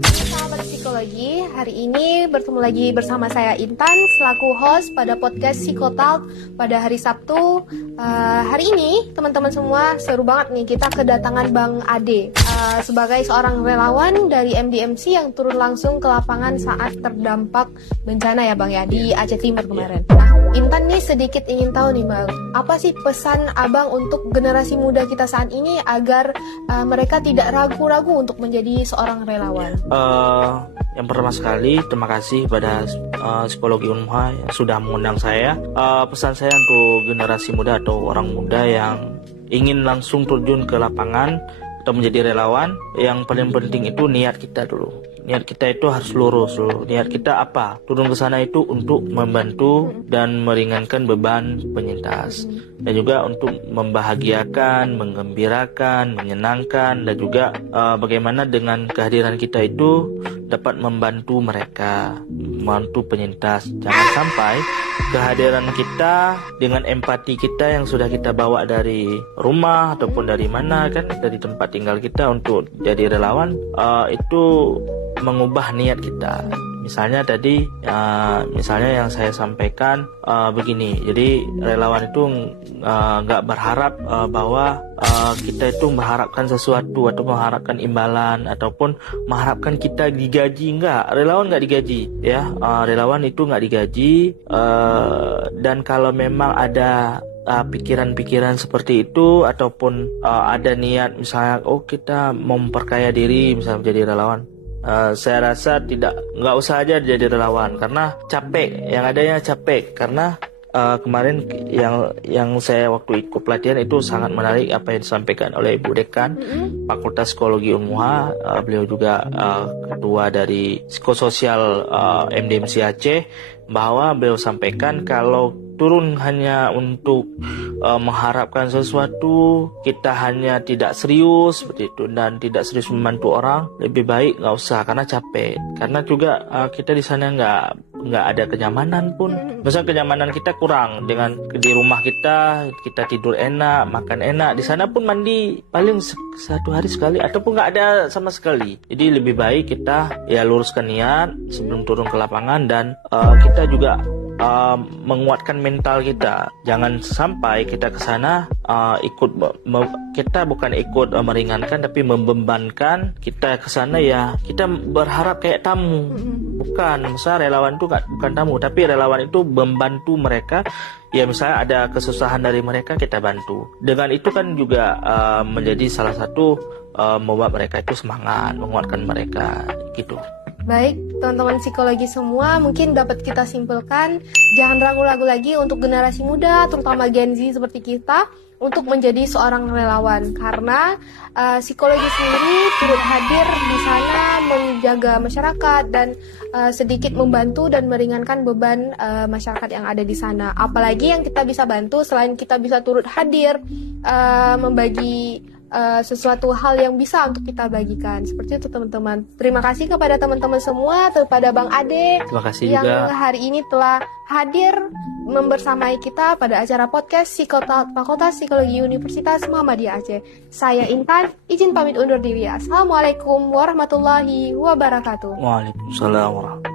Sahabat psikologi, hari ini bertemu lagi bersama saya Intan selaku host pada podcast Psikotalk pada hari Sabtu. Hari ini teman-teman semua seru banget nih, kita kedatangan Bang Ade sebagai seorang relawan dari MDMC yang turun langsung ke lapangan saat terdampak bencana ya Bang ya di Aceh Timur kemarin. Nah, Intan nih sedikit ingin tahu nih Bang, apa sih pesan Abang untuk generasi muda kita saat ini agar mereka tidak ragu-ragu untuk menjadi seorang relawan? Yang pertama sekali, terima kasih pada Psikologi Unmuha yang sudah mengundang saya. Pesan saya untuk generasi muda atau orang muda yang ingin langsung terjun ke lapangan atau menjadi relawan, yang paling penting itu niat kita dulu. Niat kita itu harus lurus dulu. Niat kita apa? Turun ke sana itu untuk membantu dan meringankan beban penyintas, dan juga untuk membahagiakan, menggembirakan, menyenangkan, dan juga bagaimana dengan kehadiran kita itu dapat membantu mereka, membantu penyintas. Jangan sampai kehadiran kita dengan empati kita yang sudah kita bawa dari rumah ataupun dari mana kan, dari tempat tinggal kita untuk jadi relawan, itu mengubah niat kita. Misalnya tadi, misalnya yang saya sampaikan begini. Jadi relawan itu nggak berharap bahwa kita itu mengharapkan sesuatu atau mengharapkan imbalan ataupun mengharapkan kita digaji. Enggak, relawan nggak digaji ya. Relawan itu nggak digaji, dan kalau memang ada pikiran-pikiran seperti itu ataupun ada niat misalnya kita mau memperkaya diri misalnya menjadi relawan, saya rasa nggak usah aja jadi relawan karena capek, yang adanya capek. Karena kemarin yang saya waktu ikut pelatihan itu sangat menarik apa yang disampaikan oleh Ibu Dekan Fakultas Psikologi Unmuha. Beliau juga ketua dari psikososial MDMC Aceh, bahwa beliau sampaikan kalau turun hanya untuk mengharapkan sesuatu, kita hanya tidak serius seperti itu dan tidak serius membantu orang, lebih baik nggak usah karena capek. Karena juga kita di sana nggak ada kenyamanan pun. Misalnya kenyamanan kita kurang dengan di rumah kita tidur enak, makan enak. Di sana pun mandi paling satu hari sekali ataupun nggak ada sama sekali. Jadi lebih baik kita ya luruskan niat sebelum turun ke lapangan, dan kita juga menguatkan mental kita. Jangan sampai kita ke sana kita bukan ikut meringankan tapi membebankan. Kita ke sana ya kita berharap kayak tamu. Bukan, misalnya relawan itu bukan tamu, tapi relawan itu membantu mereka. Ya misalnya ada kesusahan dari mereka, kita bantu. Dengan itu kan juga menjadi salah satu membuat mereka itu semangat, menguatkan mereka gitu. Baik, teman-teman psikologi semua, mungkin dapat kita simpulkan, jangan ragu-ragu lagi untuk generasi muda, terutama Gen Z seperti kita, untuk menjadi seorang relawan. Karena psikologi sendiri turut hadir di sana menjaga masyarakat dan sedikit membantu dan meringankan beban masyarakat yang ada di sana. Apalagi yang kita bisa bantu selain kita bisa turut hadir, membagi sesuatu hal yang bisa untuk kita bagikan. Seperti itu teman-teman. Terima kasih kepada teman-teman semua, kepada Bang Ade Terima kasih yang juga hari ini telah hadir membersamai kita pada acara podcast Psikotalk Fakultas Psikologi Universitas Muhammadiyah Aceh. Saya Intan, izin pamit undur diri. Assalamualaikum warahmatullahi wabarakatuh. Waalaikumsalam warahmatullahi wabarakatuh.